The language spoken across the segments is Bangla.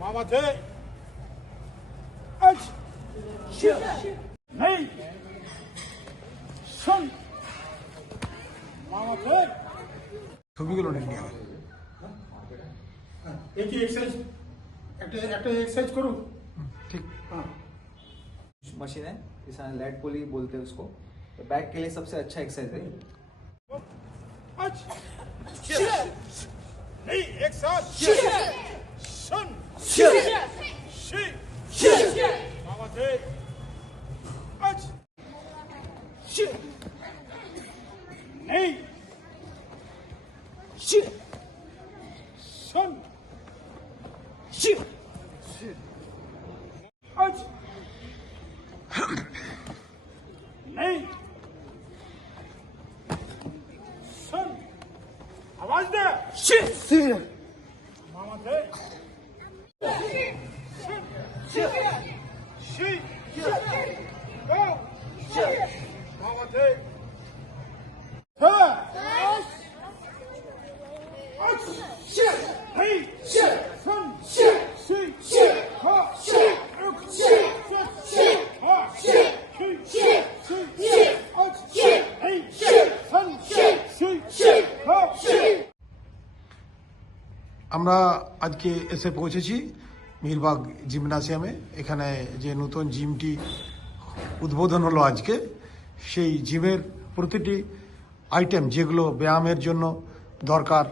마마대 아치 네이 손 마마대 ছবিগুলো নিয়ে একই এক্সারসাইজ একটা এক্সারসাইজ করুন ঠিক मशीन है इस लेट पुली बोलते हैं उसको तो बैक के लिए सबसे अच्छा एक्सरसाइज है 아치 네이 엑사 손 마마대 아치 네이 손 아치 नहीं सुन आवाज दे मामा दे सुन शी गो मामा दे আমরা আজকে এসে পৌঁছেছি মিরবাগ জিমনাসিয়ামে। এখানে যে নতুন জিমটি উদ্বোধন হলো আজকে, সেই জিমের প্রতিটি আইটেম যেগুলো ব্যায়ামের জন্য দরকার,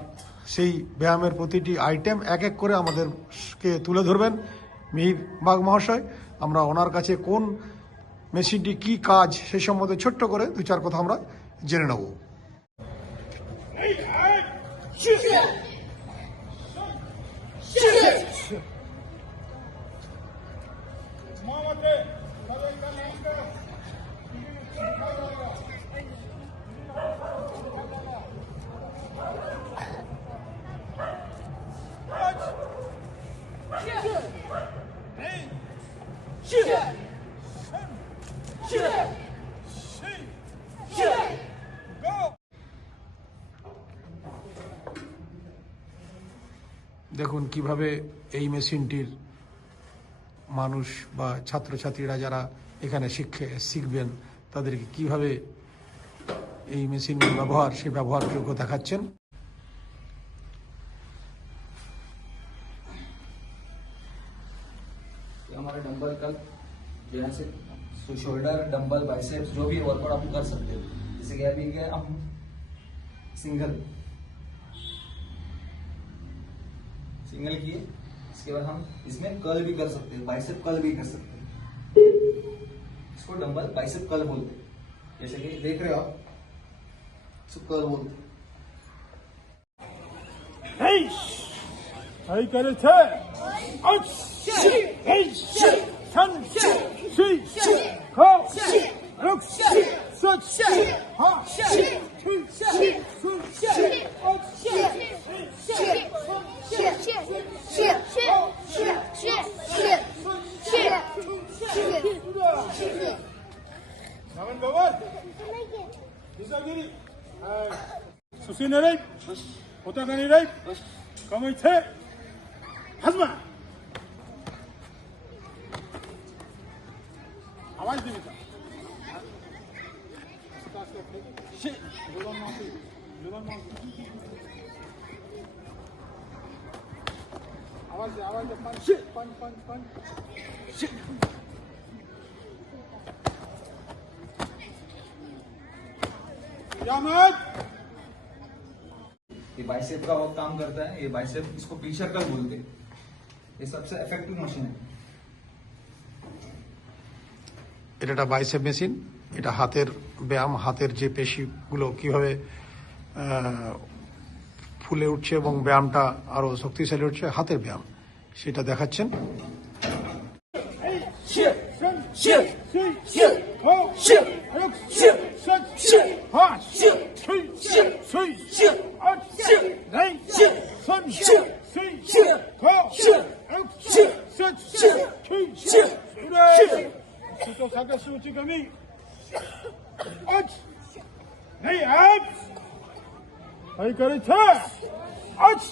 সেই ব্যায়ামের প্রতিটি আইটেম এক এক করে আমাদেরকে তুলে ধরবেন মিরবাগ মহাশয়। আমরা ওনার কাছে কোন মেশিনটি কি কাজ সেই সম্বন্ধে ছোট্ট করে দু চার কথা আমরা জেনে নেব। দেখুন কিভাবে এই মেশিনটির মানুষ বা ছাত্রছাত্রীরা যারা এখানে শিখবেন তাদেরকে কিভাবে এই মেশিনের ব্যবহার, সেই ব্যবহারযোগ্য দেখাচ্ছেন। हमारे डंबल कल यहाँ से शोल्डर डंबल बाइसेप्स जो भी वर्कआउट आप कर सकते हो। जैसे कि अभी क्या हम सिंगल किए, इसके बाद हम इसमें कर्ल भी कर सकते हैं, बाइसेप कर्ल भी कर सकते हैं। इसको डंबल बाइसेप कर्ल बोलते हैं। जैसे कि देख रहे हो आप, इसको कर्ल बोलते हैं। हई करे छे अच हई सन शी खो रुक सच हा Naman bawal. Bisa gini. Susi nerai. Ota kani rai. Kamai the. Hazma. आवाज दे बेटा आवाज दे पंच पंच पंच ये बाइसेप का वो काम करता है। ये बाइसेप, इसको पीछर कर्ल बोलते हैं। ये सबसे इफेक्टिव मशीन है। এটা একটা বাইসেপ মেশিন। এটা হাতের ব্যায়াম, হাতের যে পেশিগুলো কিভাবে ফুলে উঠছে এবং ব্যায়ামটা আরো শক্তিশালী হচ্ছে, হাতের ব্যায়াম, সেটা দেখাচ্ছেন। Sito saga suci kami. Ach. Hey, abs. Hai kare cha. Ach.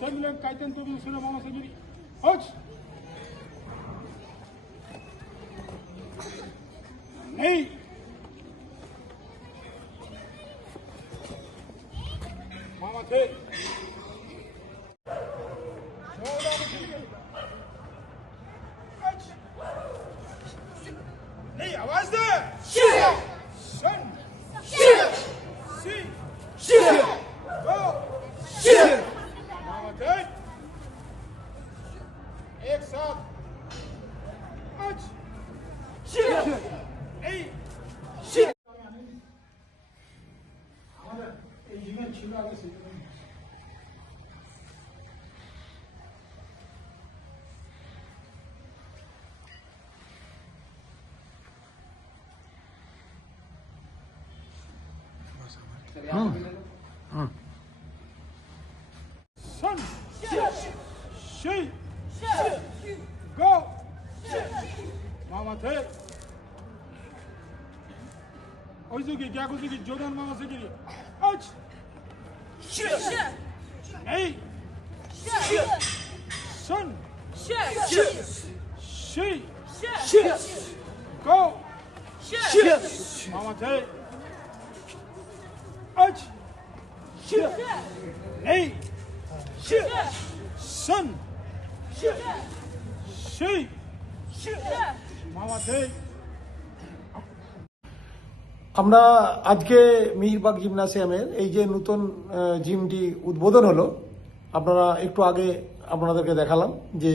Sömülen kayten topunu süre maması geri. Aç. Ney? Mama te. Aç. Ney? Avaz de. Sön. Si. Go. Mama te. एक साथ आज এই আমাদের এই ইভেন্ট ছিল আগে সেটা Son, she, go, Mama te. ওই যে क्या कुछ की जोरदार मामा से गिरी आज नहीं son, she, go, Mama te. आज नहीं son, she, Mama te. আমরা আজকে মিহিরবাগ জিমনাসিয়ামের এই যে নতুন জিমটি উদ্বোধন হলো, আপনারা একটু আগে আপনাদেরকে দেখালাম যে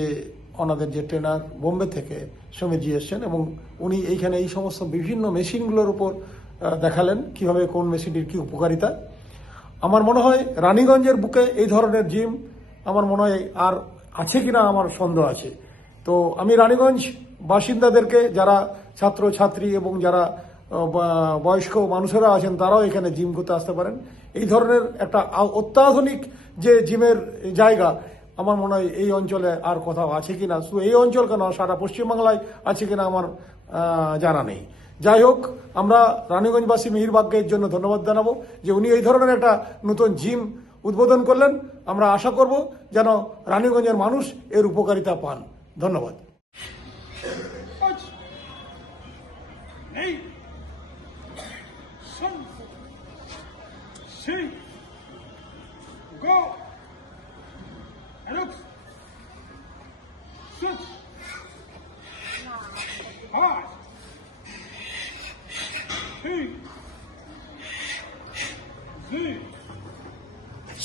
ওনাদের যে ট্রেনার বোম্বে থেকে সমিতজি এসছেন এবং উনি এইখানে এই সমস্ত বিভিন্ন মেশিনগুলোর উপর দেখালেন কিভাবে কোন মেশিনটির কি উপকারিতা। আমার মনে হয় রানীগঞ্জের বুকে এই ধরনের জিম আমার মনে হয় আর আছে কিনা আমার সন্দেহ আছে। তো আমি রানীগঞ্জ বাসিন্দাদেরকে, যারা ছাত্র ছাত্রী এবং যারা বয়স্ক মানুষেরা আছেন তারাও এখানে জিম করতে আসতে পারেন। এই ধরনের একটা অত্যাধুনিক যে জিমের জায়গা আমার মনে হয় এই অঞ্চলে আর কোথাও আছে কিনা, শুধু এই অঞ্চল কেন সারা পশ্চিমবাংলায় আছে কিনা আমার জানা নেই। যাই হোক, আমরা রানীগঞ্জবাসী মিহিরবাগকে এর জন্য ধন্যবাদ জানাবো যে উনি এই ধরনের একটা নতুন জিম উদ্বোধন করলেন। আমরা আশা করব যেন রানীগঞ্জের মানুষ এর উপকারিতা পান। ধন্যবাদ। Hey! Son! She! Go! Look! Sit! Hard! She!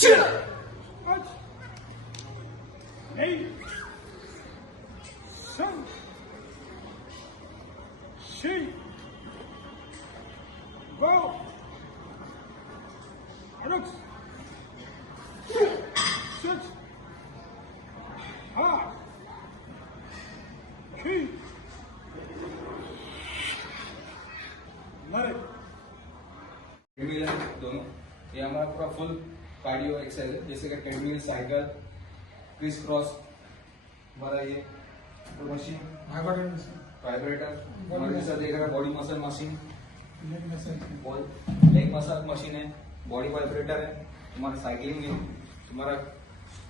Z! Out! Hey! Son! She! Go! Alex! Sit! Hard! Key! Let it! Treadmill है दोनों, ये हमारा पूरा फुल कार्डियो एक्सरसाइज है, जैसे कि ट्रेडमिल, साइकिल, क्रिस क्रॉस, हमारा ये मशीन वाइब्रेटर, हमारे जैसा देख रहा है body muscle machine, leg massage machine है, बॉडी वाइब्रेटर है, तुम्हारा साइकिलिंग है, तुम्हारा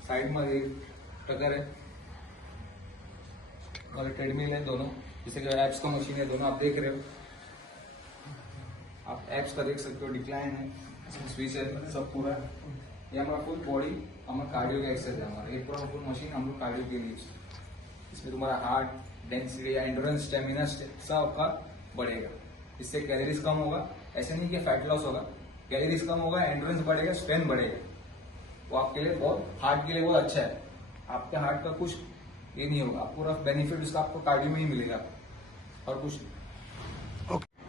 साइड में एक टकर है, और ट्रेडमिल है दोनों, जैसे कि एप्स का मशीन है दोनों आप देख रहे हो, आप एप्स का देख सकते हो, डिक्लाइन है, इसमें स्विच है, सब पूरा। ये हमारा फुल बॉडी हमारा कार्डियो का एक्सरसाइज है, हमारा एक पूरा फुल मशीन हम लोग कार्डियो के लिए, इसमें तुम्हारा हार्ट डेंसिटी या एंड्योरेंस स्टेमिना सब आपका बढ़ेगा, इससे कैलोरीज कम होगा। ऐसे नहीं कि फैट लॉस होगा, कैलोरीज कम होगा, एंड्योरेंस बढ़ेगा, स्ट्रेंथ बढ़ेगा। वो आपके लिए बहुत, हार्ट के लिए बहुत अच्छा है। आपके हार्ट का कुछ ये नहीं होगा, पूरा बेनिफिट उसका आपको कार्डियो में ही मिलेगा और कुछ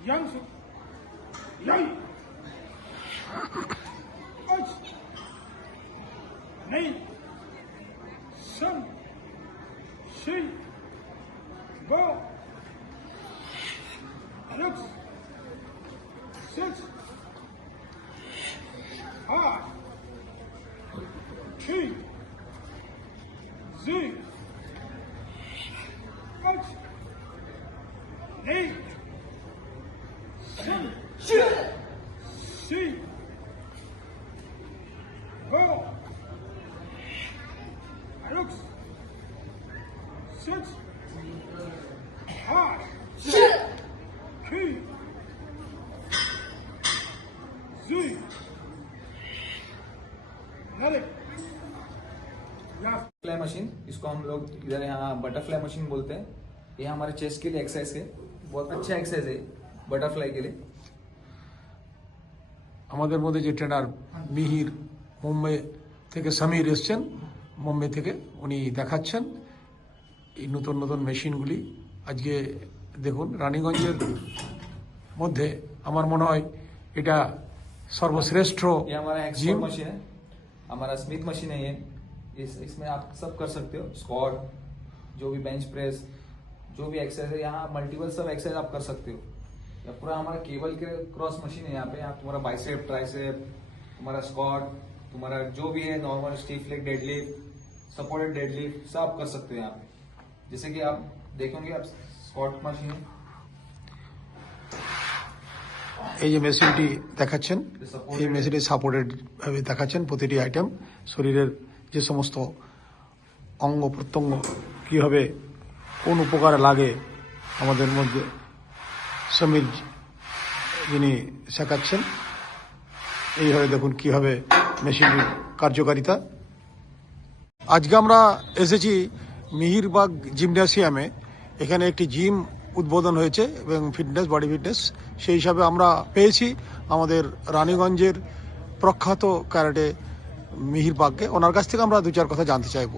Young! Young! Out! Name! Son! She! Go! Alex! Sit! Hard! Key! Z! Out! Hey! Son! She! Go! Looks. 6. 5. 3. 3. Let it. Last. Butterfly machine, इसको हम लोग इधर यहाँ बटरफ्लाई मशीन बोलते हैं। ये हमारे चेस्ट के लिए एक्सरसाइज है, बहुत अच्छा एक्सरसाइज है बटरफ्लाई के लिए। আমাদের মধ্যে যে ট্রেনার মিহির, মুম্বাই থেকে সমীর এসছেন, মুম্বাই থেকে উনি দেখাচ্ছেন এই নতুন নতুন মেশিনগুলি। আজকে দেখুন রানীগঞ্জের মধ্যে আমার মনে হয় এটা সর্বশ্রেষ্ঠ ये हमारा एक्सपोर्ट जिम। मशीन है, हमारा स्मिथ मशीन है ये। इसमें आप सब कर सकते हो, स्क्वाट, जो भी बेंच प्रेस, जो भी एक्सरसाइज है, यहाँ मल्टीपल सब एक्सरसाइज आप कर सकते हो। या पूरा हमारा केबल के क्रॉस मशीन है यहाँ पे। आप तुम्हारा बाइसेप, ट्राइसेप, तुम्हारा स्क्वाट, तुम्हारा जो भी है normal stiff leg deadlift, supported deadlift, सब कर सकते हो यहाँ पे। जैसे कि आप देखोगे, आप स्क्वाट मशीन है, এই যে মেশিনটি দেখাচ্ছেন, এই মেশিনটি সাপোর্টেড ভাবে দেখাচ্ছেন প্রতিটি আইটেম, শরীরের যে সমস্ত অঙ্গ প্রত্যঙ্গ কীভাবে কোন উপকারে লাগে আমাদের মধ্যে সমীর যিনি শেখাচ্ছেন। এইভাবে দেখুন কীভাবে মেশিনটির কার্যকারিতা। আজকে আমরা এসেছি মিহিরবাগ জিমন্যাসিয়ামে। এখানে একটি জিম উদ্বোধন হয়েছে এবং ফিটনেস, বডি ফিটনেস, সেই হিসাবে আমরা পেয়েছি আমাদের রানীগঞ্জের প্রখ্যাত ক্যারাটে মিহিরবাগকে। ওনার কাছ থেকে আমরা দু চার কথা জানতে চাইব।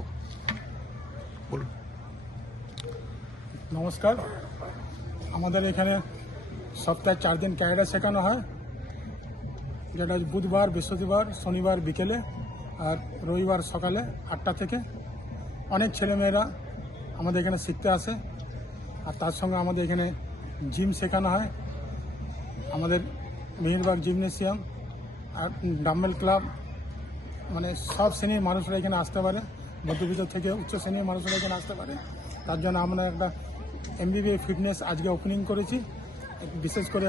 বলুন। নমস্কার, আমাদের এখানে সপ্তাহে 4 দিন ক্যারাটে শেখানো হয়, যেটা বুধবার, বৃহস্পতিবার, শনিবার বিকেলে আর রবিবার সকালে 8টা থেকে। অনেক ছেলেমেয়েরা আমাদের এখানে শিখতে আসে, আর তার সঙ্গে আমাদের এখানে জিম শেখানো হয়। আমাদের মিহিরবাগ জিমনেসিয়াম আর ডাম্বেল ক্লাব, মানে সব শ্রেণীর মানুষরা এখানে আসতে পারে, মধ্যবিত্ত থেকে উচ্চ শ্রেণীর মানুষরা এখানে আসতে পারে। তার জন্য আমরা একটা এমবিবি ফিটনেস আজকে ওপেনিং করেছি, বিশেষ করে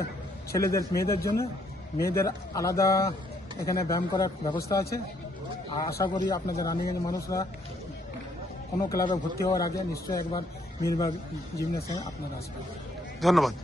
ছেলেদের, মেয়েদের জন্য। মেয়েদের আলাদা এখানে ব্যায়াম করার ব্যবস্থা আছে। আর আশা করি আপনাদের রানীগঞ্জের মানুষরা কোনো ক্লাবে ভর্তি হওয়ার আগে নিশ্চয়ই একবার মিহিরবাগ জিমনেসিয়ামে আপনারা আসবেন। ধন্যবাদ।